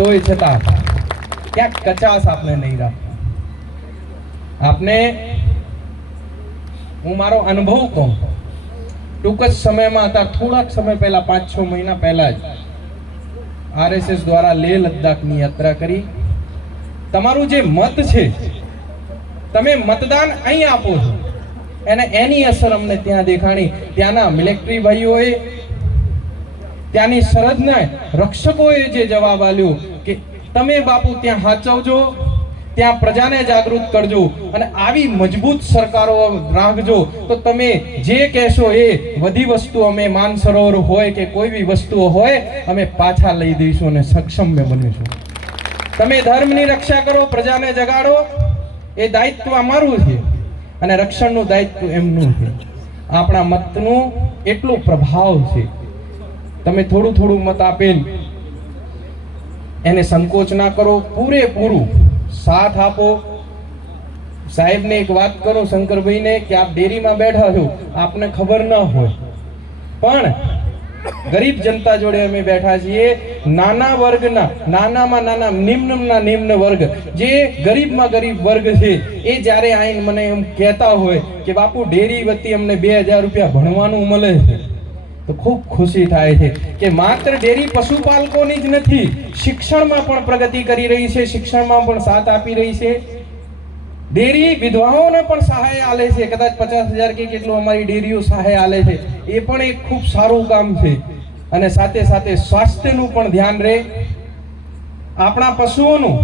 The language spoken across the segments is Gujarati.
તોય છતાં ક્યાંક કચાશ આપને નહીં રાખે આપને હું મારો અનુભવ કહું. ટૂંક જ સમયમાં હતા, થોડાક સમય પહેલા પાંચ છ મહિના પહેલા જ આરએસએસ દ્વારા લેહ લદ્દાખની યાત્રા કરી. તમારું જે મત છે, તમે મતદાન અહીં આપો છો. અને એની અસર અમને ત્યાં દેખાણી. ત્યાંના મિલિટરી ભાઈઓએ ત્યાંની સરહદના રક્ષકોએ જે જવાબ આપ્યો કે તમે બાપુ ત્યાં હાચવજો, ત્યાં પ્રજાને જાગૃત કરજો અને આવી મજબૂત સરકારો રાખજો, તો તમે જે કહેશો એ બધી વસ્તુ અમે માન સરોવર હોય કે કોઈ બી વસ્તુઓ હોય, અમે પાછા લઈ દઈશું અને સક્ષમ મેં બનીશું. તમે ધર્મની રક્ષા કરો, પ્રજાને જગાડો, એ દાયિત્વ અમારું છે અને રક્ષણનું દાયિત્વ એમનું છે. આપણા મતનું એટલું પ્રભાવ છે તમે થોડું થોડું મત આપેલ એને સંકોચ ના કરો, પૂરેપૂરું સાથ આપો. સાહેબને એક વાત કરો શંકરભાઈને કે આપ ડેરીમાં બેઠા છો, આપને ખબર ન હોય. પણ ગરીબ જનતા જોડે અમે બેઠા છીએ, નાના વર્ગના, નાનામાં નાના, નિમ્નના નિમ્ન વર્ગ. જે ગરીબમાં ગરીબ વર્ગ છે, એ જ્યારે આઈને મને એમ કહેતા હોય કે બાપુ, ડેરી વતી અમને બે હજાર રૂપિયા ભણવાનું મળે છે. તો ખૂબ ખુશી થાય છે કે માત્ર ડેરી પશુપાલકોની જ નથી, શિક્ષણમાં પણ પ્રગતિ કરી રહી છે, શિક્ષણમાં પણ સાથ આપી રહી છે. ડેરી વિધવાઓને પણ સહાય આલે છે. કદાચ પચાસ હજાર કે કેટલું અમારી ડેરીઓ સહાય આલે છે. એ પણ એક ખૂબ સારું કામ છે. અને સાથે સાથે સ્વાસ્થ્યનું પણ ધ્યાન રહે. આપણા પશુઓનું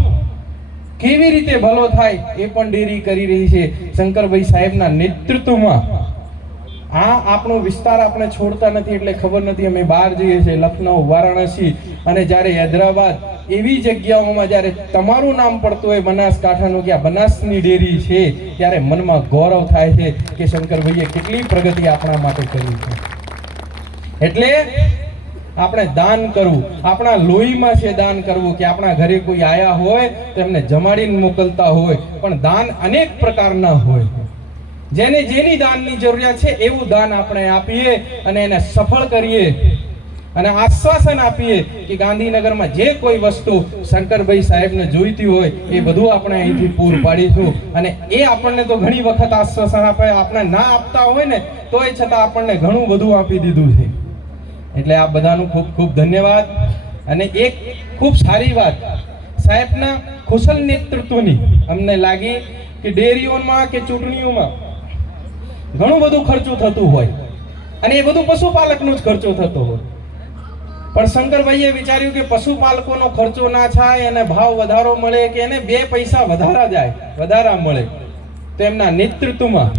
કેવી રીતે ભલો થાય એ પણ ડેરી કરી રહી છે. શંકરભાઈ સાહેબના નેતૃત્વમાં આ આપણો વિસ્તાર આપણે છોડતા નથી એટલે ખબર નથી. અમે બહાર જઈએ છીએ, લખનઉ, વારાણસી અને જ્યારે હૈદરાબાદ એવી જગ્યાઓમાં જ્યારે તમારું નામ પડતું હોય, બનાસકાંઠાનું, કે આ બનાસની ડેરી છે, ત્યારે મનમાં ગૌરવ થાય છે કે શંકરભાઈએ કેટલી પ્રગતિ આપણા માટે કરી છે. એટલે આપણે દાન કરવું. આપણા લોહીમાં છે દાન કરવું કે આપણા ઘરે કોઈ આયા હોય તો એમને જમાડીને મોકલતા હોય. પણ દાન અનેક પ્રકારના હોય. જેને જેની દાનની જરૂરિયાત છે એવું દાન આપણે આપીએ અને એને સફળ કરીએ અને આશ્વાસન આપીએ કે ગાંધીનગરમાં જે કોઈ વસ્તુ શંકરભાઈ સાહેબને જોઈતી હોય એ બધું આપણે અહીંથી પૂર પાડીશું. અને એ આપણને તો ઘણી વખત આશ્વાસન આપે આપણે ના આપતા હોય ને તો એ છતાં આપણને ઘણું બધું આપી દીધું છે. એટલે આ બધાનું ખૂબ ખૂબ ધન્યવાદ. અને એક ખૂબ સારી વાત, સાહેબના કુશલ નેતૃત્વની અમને લાગી કે ડેરીઓમાં કે ચૂંટણીઓમાં ઘણું બધું ખર્ચું થતું હોય. અને એ બધું પશુપાલકનો જ ખર્ચો થતો હોય. પણ શંકરભાઈએ વિચાર્યું કે પશુપાલકોનો ખર્ચો ના થાય અને ભાવ વધારો મળે કે એને બે પૈસા વધારા જાય, વધારા મળે, તો એમના નેતૃત્વમાં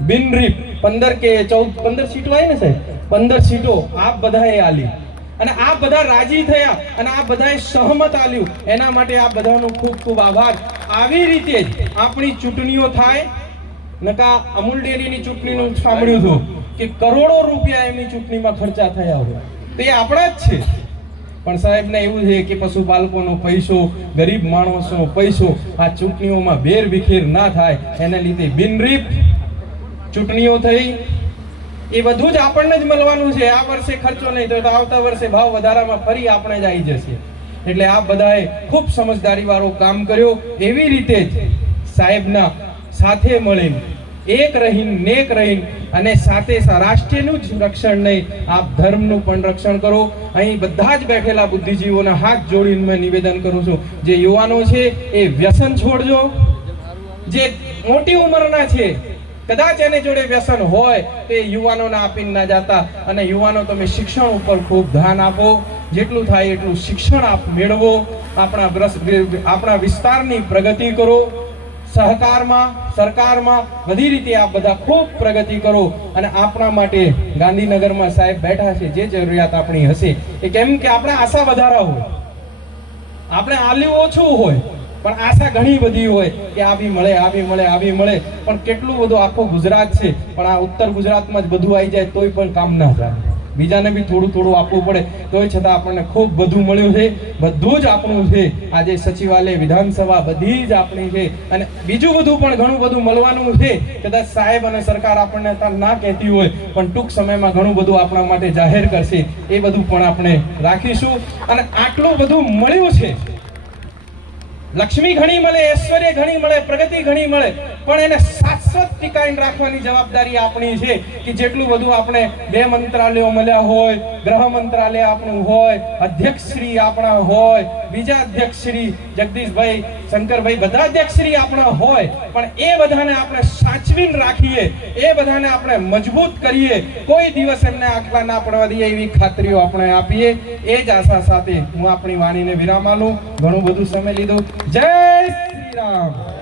બિનરીપ પંદર કે ચૌદ, પંદર સીટો આવી ને સાહેબ? પંદર સીટો આપ બધાએ આલી. અને આ બધા રાજી થયા અને આ બધાએ સહમત આલ્યું. એના માટે આ બધાનો ખૂબ ખૂબ આભાર. આવી રીતે જ આપણી ચૂંટણીઓ થાય નકા અમૂલ ડેરીની ચૂંટણીનું સાંભળ્યું હતું કે કરોડો રૂપિયા એમની ચૂંટણીમાં ખર્ચા થયા હોય. તો એ આપણા જ છે. પણ સાહેબને એવું છે કે પશુપાલકોનો પૈસો, ગરીબ માણસોનો પૈસો આ ચૂંટણીઓમાં બેર વિખેર ના થાય. એને લીધે બિનરીપ ચૂંટણીઓ થઈ. એ બધું જ આપણને જ મળવાનું છે. આ વર્ષે ખર્ચો નહીં તો આવતા વર્ષે ભાવ વધારામાં ફરી આપણે જ આવી જશે. એટલે આ બધાએ ખૂબ સમજદારી વાળો કામ કર્યો. એવી રીતે જ સાહેબના સાથે મળીને, એક રહીને, નેક રહીને અને સાથે રાષ્ટ્રનું જ રક્ષણ નહીં આપ ધર્મનું પણ રક્ષણ કરો. અહીં બધા જ બેઠેલા બુદ્ધિજીવોના હાથ જોડીને મેં નિવેદન કરું છું. જે યુવાનો છે, એ વ્યસન છોડજો. જે મોટી ઉંમરના છે, કદાચ એને જોડે વ્યસન હોય, તે યુવાનોને આપીને ના જાતા. અને યુવાનો, તમે શિક્ષણ ઉપર ખૂબ ધ્યાન આપો. જેટલું થાય એટલું શિક્ષણ આપ મેળવો. આપણા આપણા વિસ્તારની પ્રગતિ કરો. સહકારમાં, સરકારમાં બધી રીતે આપ બધા ખૂબ પ્રગતિ કરો અને આપણા માટે ગાંધીનગરમાં સાહેબ બેઠા છે, જે જરૂરિયાત આપણી હશે, એ કેમ કે આપણે આશા વધારા હોય. આપણે આલ્યું ઓછું હોય, પણ આશા ઘણી બધી હોય કે આવી મળે આવી મળે આવી મળે. પણ કેટલું બધું આખો ગુજરાત છે, પણ આ ઉત્તર ગુજરાતમાં જ બધું આવી જાય, તોય પણ કામ ના થાય. બીજાને બી થોડું થોડું આપવું પડે. તોય છતાં આપણને ખૂબ બધું મળ્યું છે. બધું જ આપણું છે. આજે સચિવાલય, વિધાનસભા બધી જ આપણી છે. અને બીજું બધું પણ ઘણું બધું મળવાનું છે. કદાચ સાહેબ અને સરકાર આપણને ના કહેતી હોય, પણ ટૂંક સમયમાં ઘણું બધું આપણા માટે જાહેર કરશે. એ બધું પણ આપણે રાખીશું. અને આટલું બધું મળ્યું છે. લક્ષ્મી ઘણી મળે, ઐશ્વર્ય ઘણી મળે, પ્રગતિ ઘણી મળે, પણ એને શાશ્વત ટીકાઈને રાખવાની જવાબદારી આપણી છે કે જેટલું બધું આપણે બે મંત્રાલયો મળ્યા હોય, ગ્રહ મંત્રાલય આપણું હોય અધ્યક્ષ શ્રી આપણા હોય, બીજા અધ્યક્ષ શ્રી જગદીશભાઈ, શંકરભાઈ બધા અધ્યક્ષ શ્રી આપણા હોય, પણ એ બધાને આપણે સાચવીને રાખીએ, એ બધાને આપણે મજબૂત કરીએ, કોઈ દિવસ એમને આખલા ના પડવા દઈએ એવી ખાતરીઓ આપણે આપીએ. એ જ આશા સાથે હું આપણી વાણીને વિરામ આલું ઘણું બધું સમય લીધું. જય શ્રી રામ.